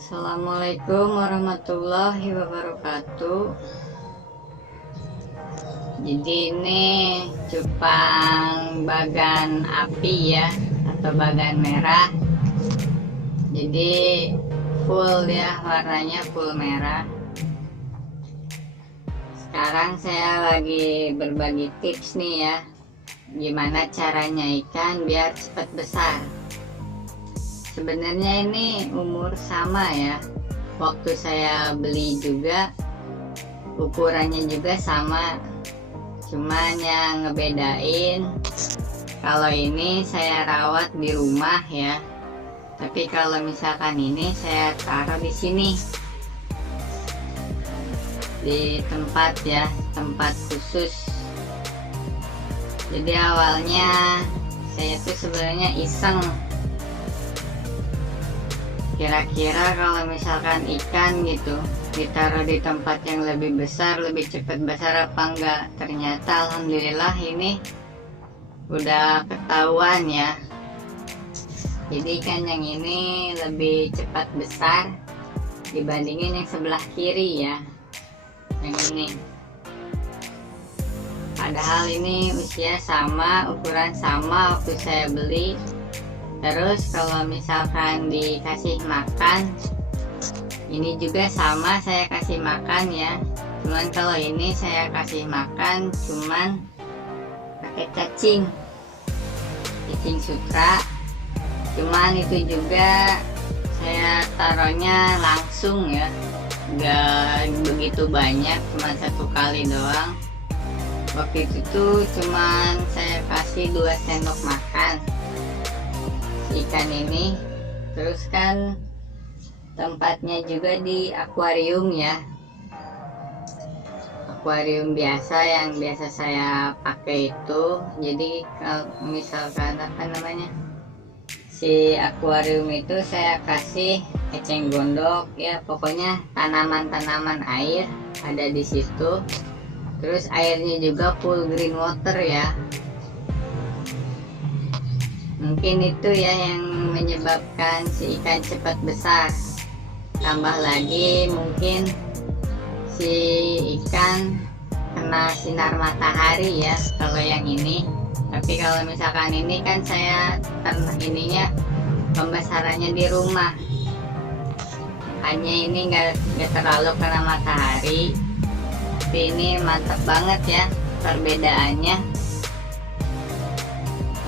Assalamualaikum warahmatullahi wabarakatuh. Jadi ini cupang bagan api ya, atau bagan merah. Jadi full ya, warnanya full merah. Sekarang saya lagi berbagi tips nih ya, gimana caranya ikan biar cepat besar. Sebenarnya ini umur sama ya, waktu saya beli juga ukurannya juga sama, cuman yang ngebedain kalau ini saya rawat di rumah ya, tapi kalau misalkan ini saya taruh di sini, di tempat ya, tempat khusus. Jadi awalnya saya tuh sebenarnya iseng, kira-kira kalau misalkan ikan gitu ditaruh di tempat yang lebih besar, lebih cepat besar apa enggak. Ternyata alhamdulillah ini udah ketahuan ya. Jadi ikan yang ini lebih cepat besar dibandingin yang sebelah kiri ya, yang ini. Padahal ini usia sama, ukuran sama waktu saya beli. Terus kalau misalkan dikasih makan, ini juga sama saya kasih makan ya. Cuman kalau ini saya kasih makan cuman pakai cacing sutra. Cuman itu juga saya taruhnya langsung ya, nggak begitu banyak, cuma satu kali doang. Waktu itu tuh cuman saya kasih 2 sendok makan ikan ini. Terus kan tempatnya juga di akuarium ya, akuarium biasa yang biasa saya pakai itu. Jadi kalau misalkan apa namanya, si akuarium itu saya kasih eceng gondok ya, pokoknya tanaman-tanaman air ada di situ. Terus airnya juga full green water ya. Mungkin itu ya yang menyebabkan si ikan cepat besar. Tambah lagi mungkin si ikan kena sinar matahari ya kalau yang ini. Tapi kalau misalkan ini kan saya ininya pembesarannya di rumah, hanya ini nggak terlalu kena matahari. Tapi ini mantap banget ya perbedaannya.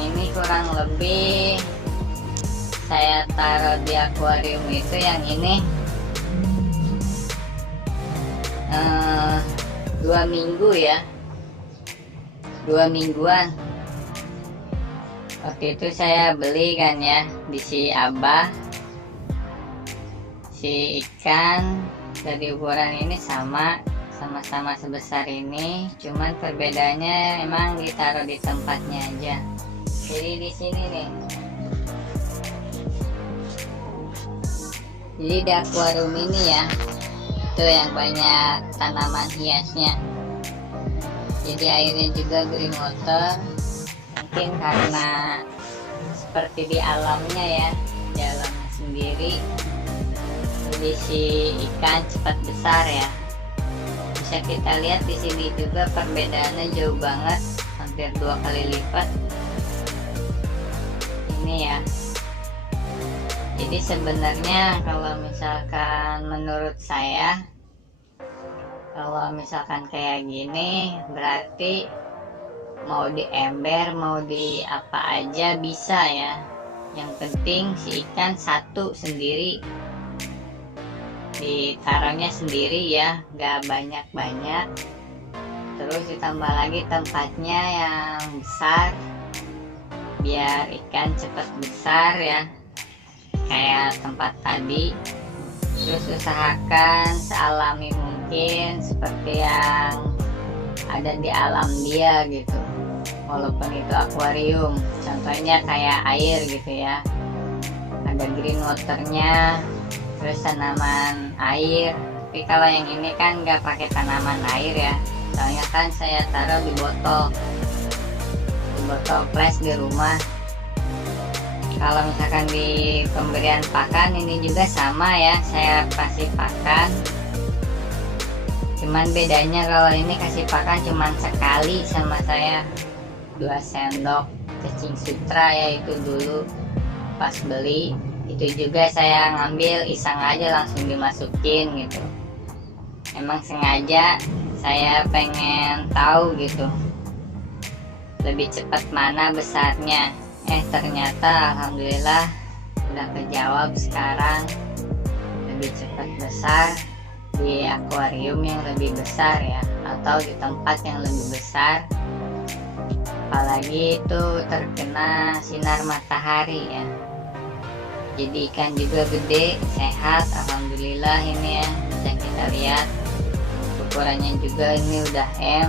Ini kurang lebih saya taruh di akuarium itu yang ini 2 minggu ya, 2 mingguan. Waktu itu saya beli kan ya di si Abah, si ikan dari ukuran ini sama-sama sebesar ini, cuman perbedaannya emang ditaruh di tempatnya aja. Jadi di sini nih, jadi di akuarium ini ya, itu yang banyak tanaman hiasnya. Jadi airnya juga green water. Mungkin karena seperti di alamnya ya, di alamnya sendiri, jadi si ikan cepat besar ya. Bisa kita lihat di sini juga perbedaannya jauh banget, hampir 2 kali lipat ini ya. Jadi sebenarnya kalau misalkan menurut saya, kalau misalkan kayak gini berarti mau di ember mau di apa aja bisa ya. Yang penting si ikan satu sendiri, ditaruhnya sendiri ya, nggak banyak-banyak. Terus ditambah lagi tempatnya yang besar biar ikan cepat besar ya, kayak tempat tadi. Terus usahakan sealami mungkin seperti yang ada di alam dia gitu, walaupun itu akuarium. Contohnya kayak air gitu ya, ada green waternya, terus tanaman air. Tapi kalau yang ini kan nggak pakai tanaman air ya, soalnya kan saya taruh di botol plastik di rumah. Kalau misalkan di pemberian pakan ini juga sama ya, saya kasih pakan, cuman bedanya kalau ini kasih pakan cuman sekali sama saya 2 sendok cacing sutra ya, itu dulu pas beli. Itu juga saya ngambil iseng aja langsung dimasukin gitu, emang sengaja saya pengen tahu gitu lebih cepat mana besarnya. Ternyata alhamdulillah udah kejawab, sekarang lebih cepat besar di akuarium yang lebih besar ya, atau di tempat yang lebih besar, apalagi itu terkena sinar matahari ya. Jadi ikan juga gede, sehat, alhamdulillah ini ya, bisa kita lihat ukurannya juga ini udah M.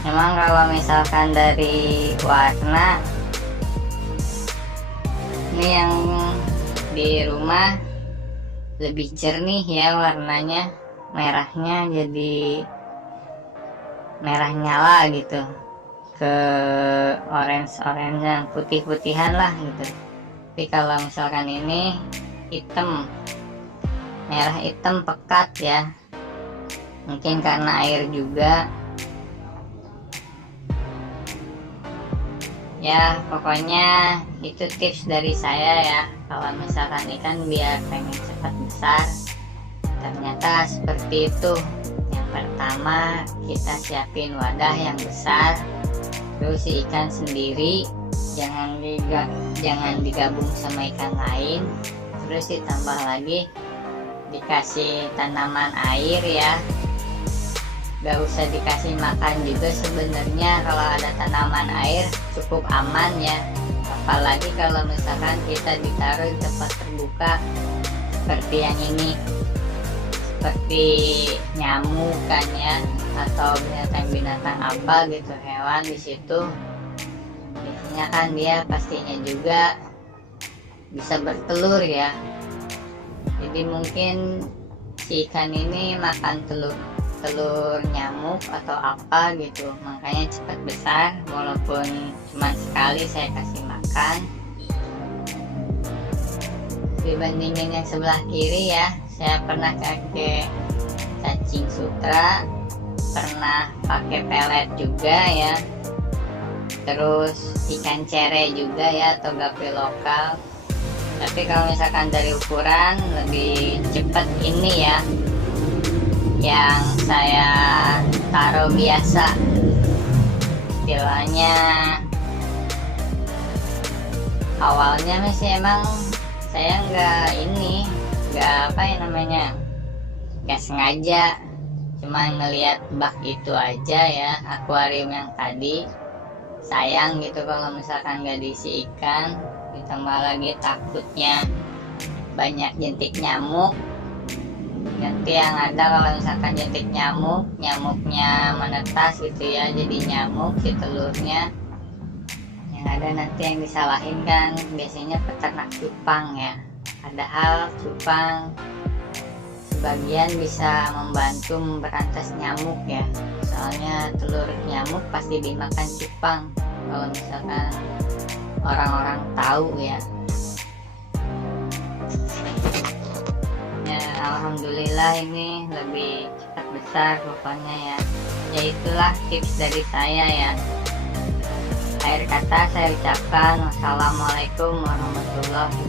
Memang kalau misalkan dari warna, ini yang di rumah lebih jernih ya warnanya, merahnya jadi merah nyala gitu, ke orange yang putih-putihan lah gitu. Tapi kalau misalkan ini hitam, merah hitam pekat ya, mungkin karena air juga ya. Pokoknya itu tips dari saya ya, kalau misalkan ikan biar pengen cepat besar, ternyata seperti itu. Yang pertama, kita siapin wadah yang besar, terus si ikan sendiri jangan digabung sama ikan lain, terus ditambah lagi dikasih tanaman air ya. Gak usah dikasih makan juga sebenarnya, kalau ada tanaman air cukup aman ya. Apalagi kalau misalkan kita ditaruh di tempat terbuka seperti yang ini, seperti nyamuk kan ya, atau binatang-binatang apa gitu, hewan di situ, biasanya kan dia pastinya juga bisa bertelur ya. Jadi mungkin si ikan ini makan telur nyamuk atau apa gitu, makanya cepat besar walaupun cuma sekali saya kasih makan. Dibandingin yang sebelah kiri ya, saya pernah pakai cacing sutra, pernah pakai pelet juga ya, terus ikan cere juga ya, atau gape lokal. Tapi kalau misalkan dari ukuran lebih cepat ini ya, yang saya taruh biasa, istilahnya awalnya masih emang saya nggak apa ya namanya, nggak sengaja, cuma ngelihat bak itu aja ya, akuarium yang tadi. Sayang gitu kalau misalkan nggak diisi ikan, ditambah lagi takutnya banyak jentik nyamuk. Nanti yang ada kalau misalkan jentik nyamuknya menetas gitu ya, jadi nyamuk si telurnya, yang ada nanti yang disalahin kan biasanya peternak cupang ya. Padahal cupang sebagian bisa membantu memberantas nyamuk ya, soalnya telur nyamuk pasti dimakan cupang kalau misalkan orang-orang tahu ya. Alhamdulillah ini lebih cepat besar pokoknya ya. Ya itulah tips dari saya ya. Akhir kata saya ucapkan wassalamualaikum warahmatullahi wabarakatuh.